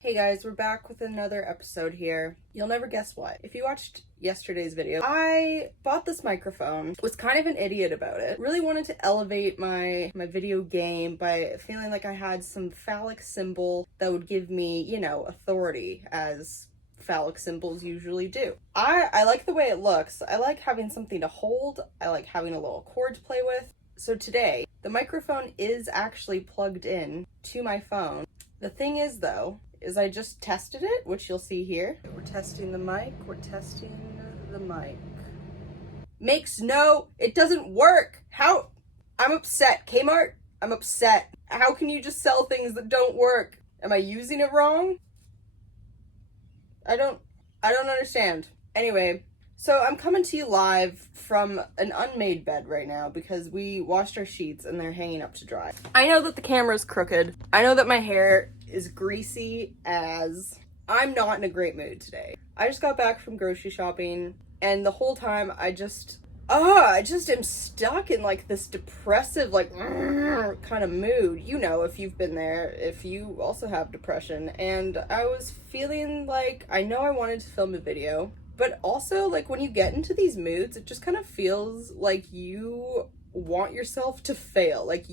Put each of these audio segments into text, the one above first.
Hey guys, we're back with another episode here. You'll never guess what. If you watched yesterday's video, I bought this microphone, was kind of an idiot about it, really wanted to elevate my video game by feeling like I had some phallic symbol that would give me, you know, authority, as phallic symbols usually do. I like the way it looks. I like having something to hold. I like having a little cord to play with. So today, the microphone is actually plugged in to my phone. The thing is though, is I just tested it, which you'll see here. We're testing the mic, it doesn't work. How? I'm upset. Kmart, I'm upset. How can you just sell things that don't work? Am I using it wrong? I don't understand. Anyway, so I'm coming to you live from an unmade bed right now because we washed our sheets and they're hanging up to dry. I know that the camera's crooked. I know that my hair is greasy as I'm not in a great mood today. I just got back from grocery shopping and the whole time I just am stuck in like this depressive, like kind of mood. You know, if you've been there, if you also have depression. And I was feeling like, I know I wanted to film a video, but also like when you get into these moods, it just kind of feels like you want yourself to fail. Like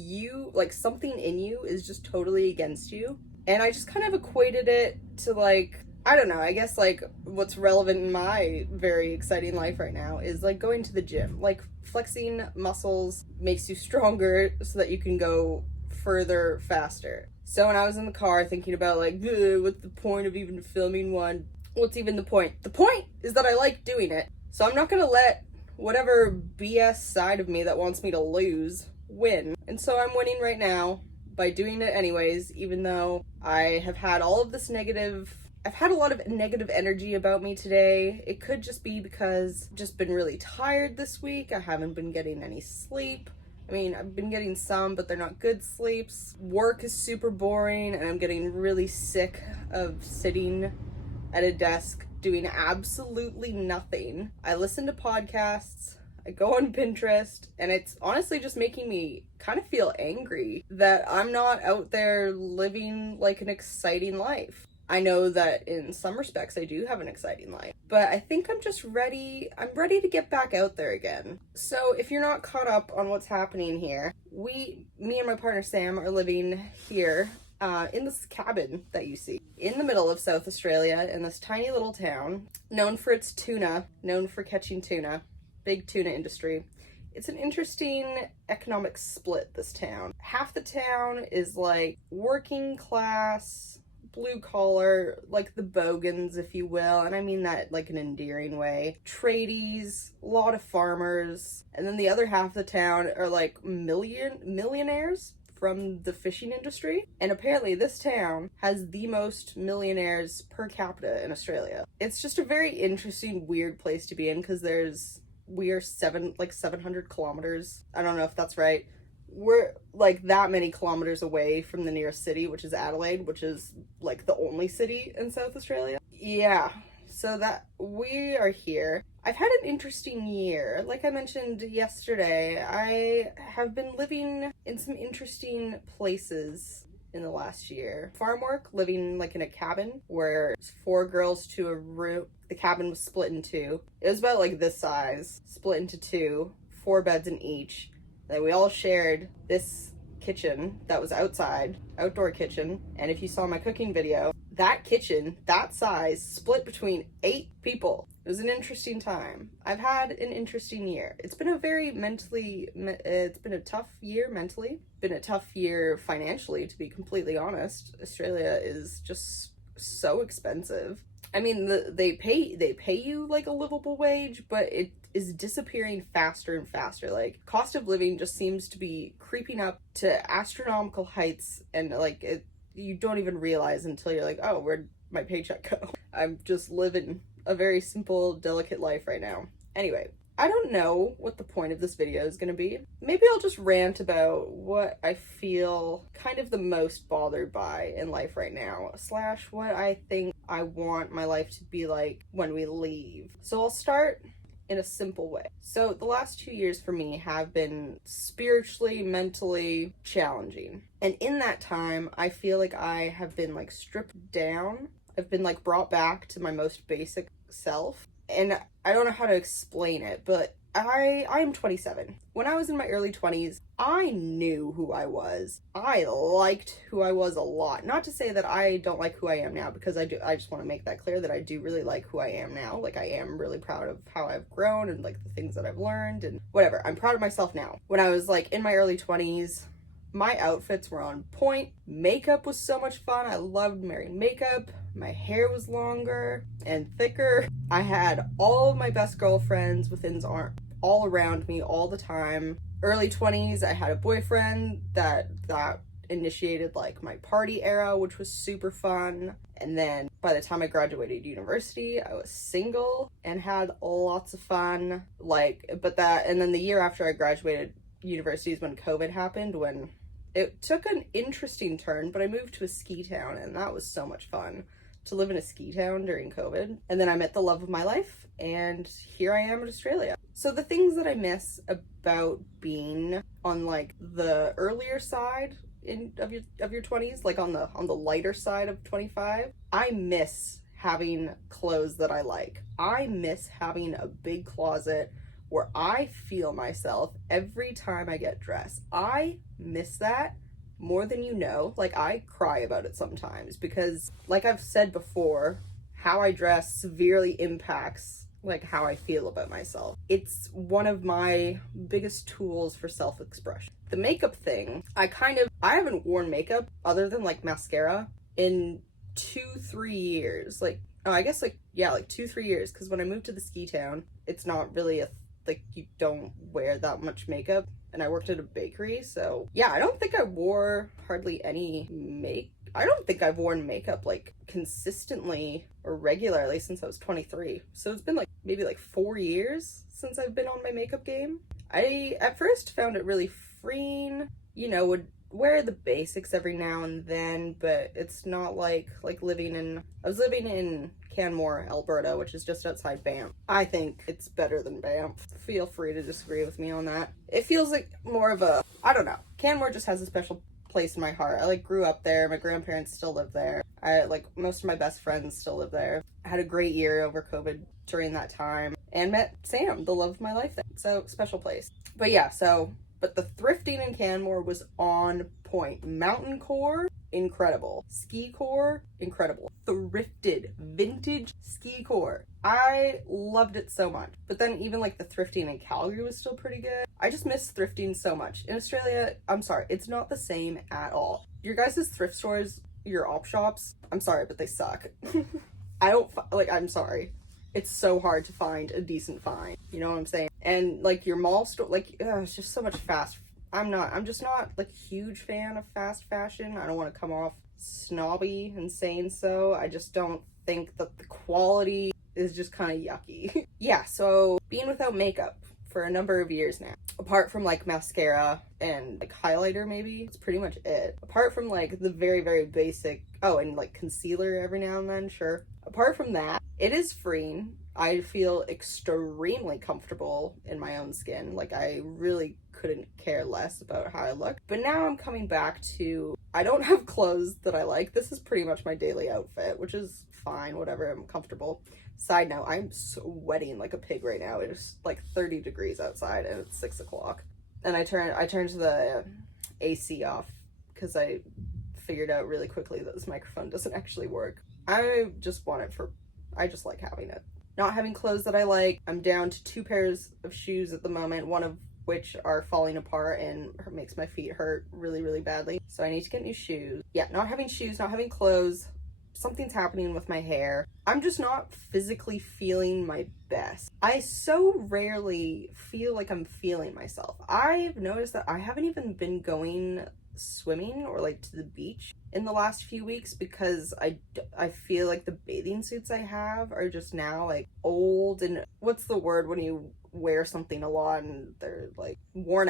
something in you is just totally against you. And I just kind of equated it to like, I don't know, I guess like what's relevant in my very exciting life right now is like going to the gym. Like flexing muscles makes you stronger so that you can go further faster. So when I was in the car thinking about like, what's the point of even filming one? What's even the point? The point is that I like doing it. So I'm not gonna let whatever BS side of me that wants me to lose win. And so I'm winning right now by doing it anyways, even though I have had all of this I've had a lot of negative energy about me today. It could just be because I've just been really tired this week. I haven't been getting any sleep. I mean, I've been getting some, but they're not good sleeps. Work is super boring and I'm getting really sick of sitting at a desk doing absolutely nothing. I listen to podcasts, I go on Pinterest, and it's honestly just making me kind of feel angry that I'm not out there living like an exciting life. I know that in some respects I do have an exciting life, but I think I'm just ready. I'm ready to get back out there again. So if you're not caught up on what's happening here, me and my partner Sam are living here in this cabin that you see in the middle of South Australia in this tiny little town known for its tuna, known for catching tuna, big tuna industry. It's an interesting economic split, this town. Half the town is like working class, blue collar, like the bogans, if you will, and I mean that like an endearing way. Tradies, a lot of farmers, and then the other half of the town are like millionaires from the fishing industry. And apparently this town has the most millionaires per capita in Australia. It's just a very interesting, weird place to be in because we are 700 kilometers. I don't know if that's right. We're like that many kilometers away from the nearest city, which is Adelaide, which is like the only city in South Australia. Yeah, so that we are here. I've had an interesting year. Like I mentioned yesterday, I have been living in some interesting places in the last year. Farm work, living like in a cabin where it's 4 girls to a room. The cabin was split in 2. It was about like this size, split into 2, 4 beds in each. That we all shared this kitchen that was outside, outdoor kitchen. And if you saw my cooking video, that kitchen, that size, split between 8 people. It was an interesting time. I've had an interesting year. It's been a tough year mentally. Been a tough year financially, to be completely honest. Australia is just so expensive. I mean, they pay you like a livable wage, but it is disappearing faster and faster. Like, cost of living just seems to be creeping up to astronomical heights, and like you don't even realize until you're like, oh, where'd my paycheck go? I'm just living a very simple, delicate life right now. Anyway, I don't know what the point of this video is going to be. Maybe I'll just rant about what I feel kind of the most bothered by in life right now, / what I think I want my life to be like when we leave. So I'll start in a simple way. So the last 2 years for me have been spiritually, mentally challenging. And in that time, I feel like I have been like stripped down. I've been like brought back to my most basic self. And I don't know how to explain it, but I am 27. When I was in my early 20s, I knew who I was. I liked who I was a lot. Not to say that I don't like who I am now, because I do. I just want to make that clear that I do really like who I am now. Like, I am really proud of how I've grown and like the things that I've learned and whatever. I'm proud of myself now. When I was like in my early 20s, my outfits were on point. Makeup was so much fun. I loved wearing makeup. My hair was longer and thicker. I had all of my best girlfriends within all around me all the time. Early 20s, I had a boyfriend that initiated like my party era, which was super fun. And then by the time I graduated university, I was single and had lots of fun. And then the year after I graduated university is when COVID happened, when it took an interesting turn, but I moved to a ski town and that was so much fun to live in a ski town during COVID. And then I met the love of my life and here I am in Australia. So the things that I miss about being on like the earlier side of your 20s, like on the lighter side of 25, I miss having clothes that I like. I miss having a big closet where I feel myself every time I get dressed. I miss that more than you know. Like, I cry about it sometimes because, like I've said before, how I dress severely impacts like how I feel about myself. It's one of my biggest tools for self-expression. The makeup thing, I haven't worn makeup other than like mascara in 2-3 years. Like, oh, I guess like 2-3 years, because when I moved to the ski town, it's not really like you don't wear that much makeup, and I worked at a bakery, so yeah, I don't think I wore hardly any I don't think I've worn makeup like consistently or regularly since I was 23. So it's been like maybe like 4 years since I've been on my makeup game. I at first found it really freeing, would wear the basics every now and then, but it's not like I was living in Canmore, Alberta, which is just outside Banff. I think it's better than Banff. Feel free to disagree with me on that. It feels like more of I don't know. Canmore just has a special place in my heart. I grew up there. My grandparents still live there. Most of my best friends still live there. I had a great year over COVID during that time and met Sam, the love of my life there. So, special place. But the thrifting in Canmore was on point. Mountain core, incredible. Ski core, incredible. Thrifted, vintage ski core. I loved it so much. But then even like the thrifting in Calgary was still pretty good. I just miss thrifting so much. In Australia, I'm sorry, it's not the same at all. Your guys' thrift stores, your op shops, I'm sorry, but they suck. I'm sorry. It's so hard to find a decent find. You know what I'm saying? And like your mall store, it's just so much I'm just not like huge fan of fast fashion. I don't want to come off snobby and saying so. I just don't think that the quality is just kind of yucky. Yeah, so being without makeup for a number of years now, apart from like mascara and like highlighter, maybe it's pretty much it. Apart from like the very, very basic, and like concealer every now and then, sure. Apart from that, it is freeing. I feel extremely comfortable in my own skin. Like, I really couldn't care less about how I look. But now I'm coming back to, I don't have clothes that I like. This is pretty much my daily outfit, which is fine, whatever, I'm comfortable. Side note, I'm sweating like a pig right now. It's like 30 degrees outside and it's 6 o'clock. And I turned the AC off because I figured out really quickly that this microphone doesn't actually work. I just like having it. Not having clothes that I like. I'm down to 2 pairs of shoes at the moment, one of which are falling apart and makes my feet hurt really, really badly. So I need to get new shoes. Yeah, not having shoes, not having clothes. Something's happening with my hair. I'm just not physically feeling my best. I so rarely feel like I'm feeling myself. I've noticed that I haven't even been going swimming or like to the beach in the last few weeks because I feel like the bathing suits I have are just now like old, and what's the word when you wear something a lot and they're like worn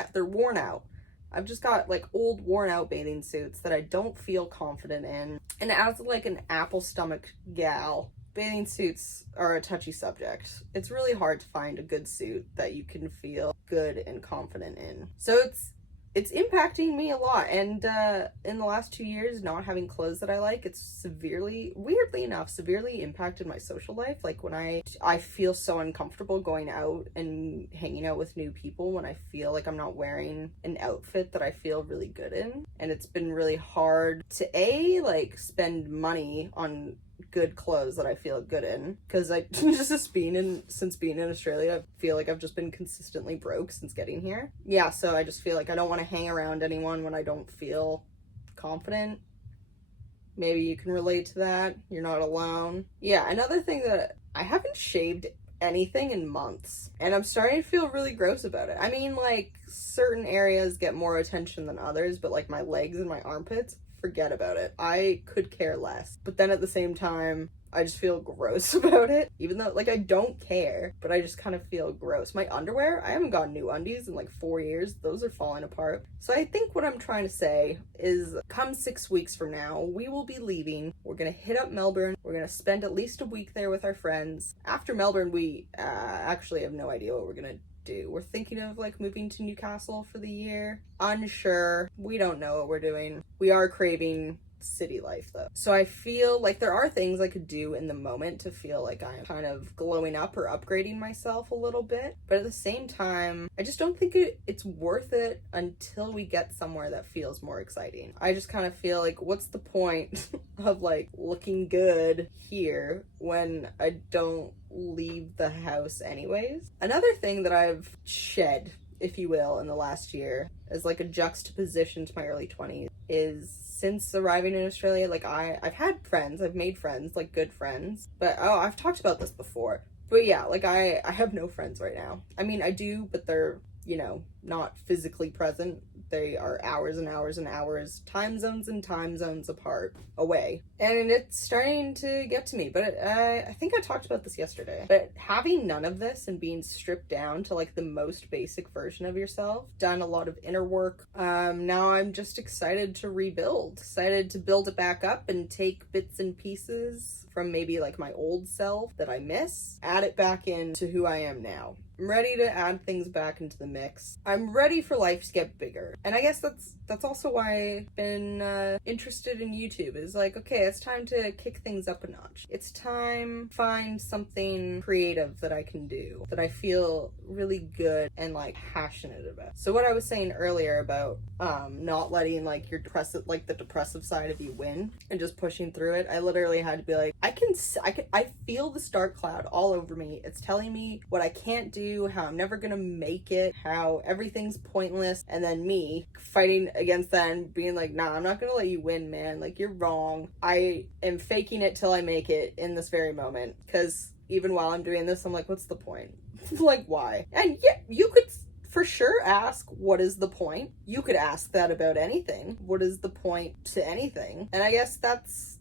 out. I've just got like old worn out bathing suits that I don't feel confident in. And as like an apple stomach gal, bathing suits are a touchy subject. It's really hard to find a good suit that you can feel good and confident in. So it's impacting me a lot, and in the last 2 years, not having clothes that I like, it's severely, weirdly enough, severely impacted my social life. Like when I feel so uncomfortable going out and hanging out with new people when I feel like I'm not wearing an outfit that I feel really good in. And it's been really hard to like spend money on good clothes that I feel good in, because I since being in Australia, I feel like I've just been consistently broke since getting here. Yeah, so I just feel like I don't want to hang around anyone when I don't feel confident. Maybe you can relate to that. You're not alone. Yeah, another thing that I haven't shaved anything in months, and I'm starting to feel really gross about it. I mean, like, certain areas get more attention than others, but like my legs and my armpits, forget about it. I could care less. But then at the same time, I just feel gross about it. Even though, like, I don't care, but I just kind of feel gross. My underwear, I haven't gotten new undies in like 4 years. Those are falling apart. So I think what I'm trying to say is, come 6 weeks from now, we will be leaving. We're gonna hit up Melbourne. We're gonna spend at least a week there with our friends. After Melbourne, we actually have no idea what we're gonna do. We're thinking of like moving to Newcastle for the year. Unsure. We don't know what we're doing. We are craving city life though. So I feel like there are things I could do in the moment to feel like I'm kind of glowing up or upgrading myself a little bit. But at the same time, I just don't think it's worth it until we get somewhere that feels more exciting. I just kind of feel like, what's the point of like looking good here when I don't leave the house anyways? Another thing that I've shed, if you will, in the last year as like a juxtaposition to my early 20s is, since arriving in Australia, like I've had friends, I've made friends, like good friends, but I've talked about this before, but yeah, like I have no friends right now. I mean, I do, but they're, you know, not physically present. They are hours and hours and hours, time zones apart, away. And it's starting to get to me, but I think I talked about this yesterday. But having none of this and being stripped down to like the most basic version of yourself, done a lot of inner work. Now I'm just excited to rebuild, excited to build it back up and take bits and pieces from maybe like my old self that I miss, add it back into who I am now. I'm ready to add things back into the mix. I'm ready for life to get bigger. And I guess that's also why I've been interested in YouTube. Is like, okay, it's time to kick things up a notch. It's time to find something creative that I can do, that I feel really good and like passionate about. So what I was saying earlier about not letting like your the depressive side of you win and just pushing through it, I literally had to be like, I feel the dark cloud all over me. It's telling me what I can't do, how I'm never gonna make it, how everything's pointless, and then me fighting against that and being like, nah, I'm not gonna let you win, man. Like, you're wrong. I am faking it till I make it in this very moment, because even while I'm doing this, I'm like, what's the point? Like, why? And yeah, you could for sure ask, what is the point? You could ask that about anything. What is the point to anything? And I guess that's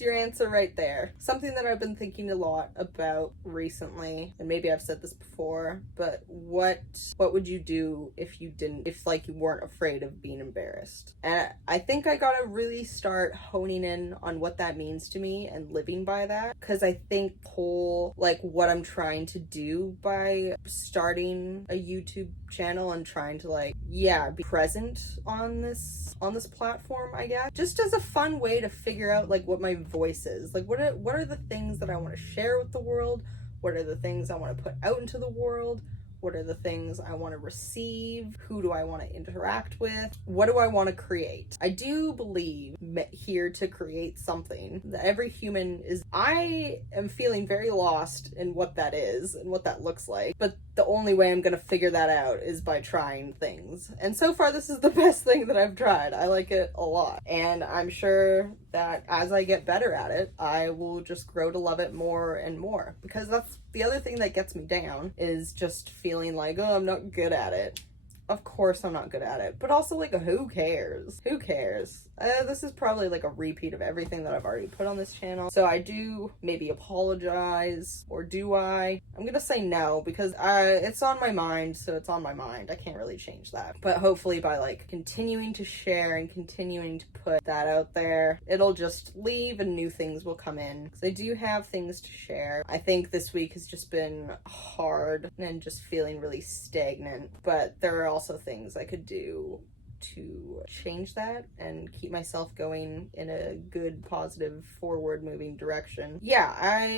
your answer right there. Something that I've been thinking a lot about recently, and maybe I've said this before, but what would you do if you weren't afraid of being embarrassed? And I think I gotta really start honing in on what that means to me and living by that, because I think what I'm trying to do by starting a YouTube channel and trying to be present on this platform, I guess, just as a fun way to figure out like what my voice is, like what are the things that I want to share with the world, what are the things I want to put out into the world, what are the things I want to receive, who do I want to interact with, what do I want to create. I do believe here to create something that every human is. I am feeling very lost in what that is and what that looks like, but the only way I'm gonna figure that out is by trying things. And so far, this is the best thing that I've tried. I like it a lot, and I'm sure that as I get better at it, I will just grow to love it more and more, because that's the other thing that gets me down, is just feeling like, oh, I'm not good at it. of course I'm not good at it, but also like who cares? Who cares? This is probably like a repeat of everything that I've already put on this channel. So I do maybe apologize, or do I? I'm gonna say no, because it's on my mind, so it's on my mind. I can't really change that. But hopefully by like continuing to share and continuing to put that out there, it'll just leave and new things will come in. Because I do have things to share. I think this week has just been hard and just feeling really stagnant, but there are also things I could do to change that and keep myself going in a good, positive, forward moving direction. Yeah,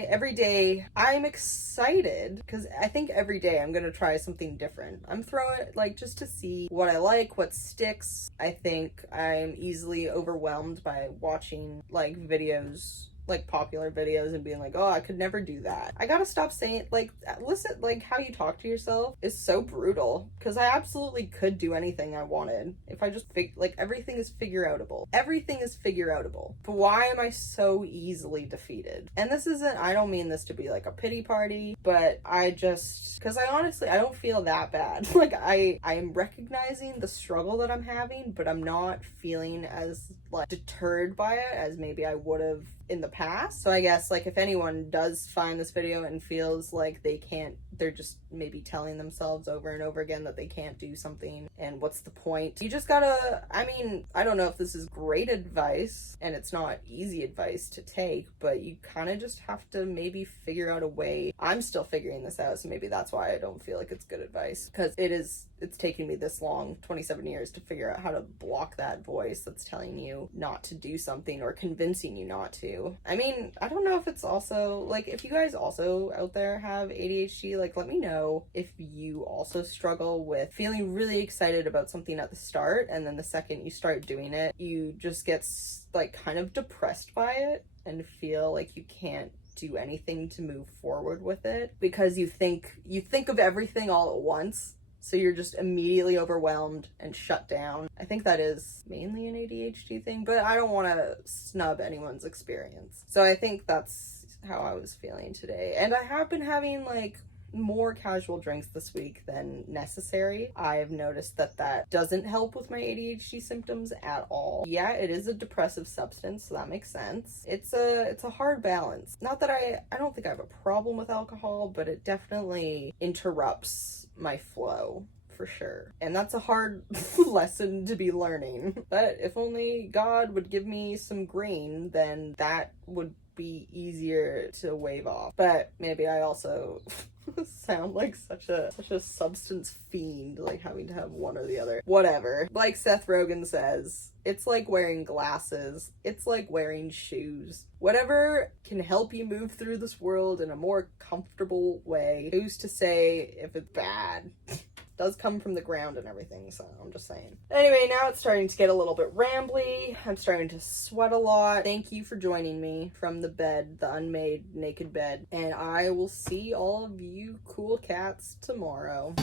every day I'm excited, because I think every day I'm gonna try something different. I'm throwing like just to see what I like, what sticks. I think I'm easily overwhelmed by watching like videos, like popular videos, and being like, oh, I could never do that. I gotta stop saying, like, listen, like how you talk to yourself is so brutal, because I absolutely could do anything I wanted if I just like everything is figure-outable. Everything is figure-outable. But why am I so easily defeated? And this isn't, I don't mean this to be like a pity party, but I just, because I honestly, I don't feel that bad. Like I am recognizing the struggle that I'm having, but I'm not feeling as like deterred by it as maybe I would have in the past. So I guess like if anyone does find this video and feels like they can't, they're just maybe telling themselves over and over again that they can't do something, and what's the point? You just gotta, I mean, I don't know if this is great advice, and it's not easy advice to take, but you kind of just have to maybe figure out a way. I'm still figuring this out, so maybe that's why I don't feel like it's good advice, because it's taking me this long, 27 years, to figure out how to block that voice that's telling you not to do something or convincing you not to. I mean, I don't know if it's also, like, if you guys also out there have ADHD, like, let me know if you also struggle with feeling really excited about something at the start, and then the second you start doing it, you just get, like, kind of depressed by it and feel like you can't do anything to move forward with it, because you think of everything all at once. So you're just immediately overwhelmed and shut down. I think that is mainly an ADHD thing, but I don't want to snub anyone's experience. So I think that's how I was feeling today. And I have been having like more casual drinks this week than necessary. I've noticed that doesn't help with my ADHD symptoms at all. Yeah, it is a depressive substance, so that makes sense. It's a hard balance. Not that I don't think I have a problem with alcohol, but it definitely interrupts my flow for sure. And that's a hard lesson to be learning. But if only God would give me some green, then that would be easier to wave off. But maybe I also sound like such a substance fiend, like having to have one or the other. Whatever. Like Seth Rogen says, it's like wearing glasses. It's like wearing shoes. Whatever can help you move through this world in a more comfortable way. Who's to say if it's bad? Does come from the ground and everything, so I'm just saying. Anyway, now it's starting to get a little bit rambly. I'm starting to sweat a lot. Thank you for joining me from the bed, the unmade naked bed, and I will see all of you cool cats tomorrow.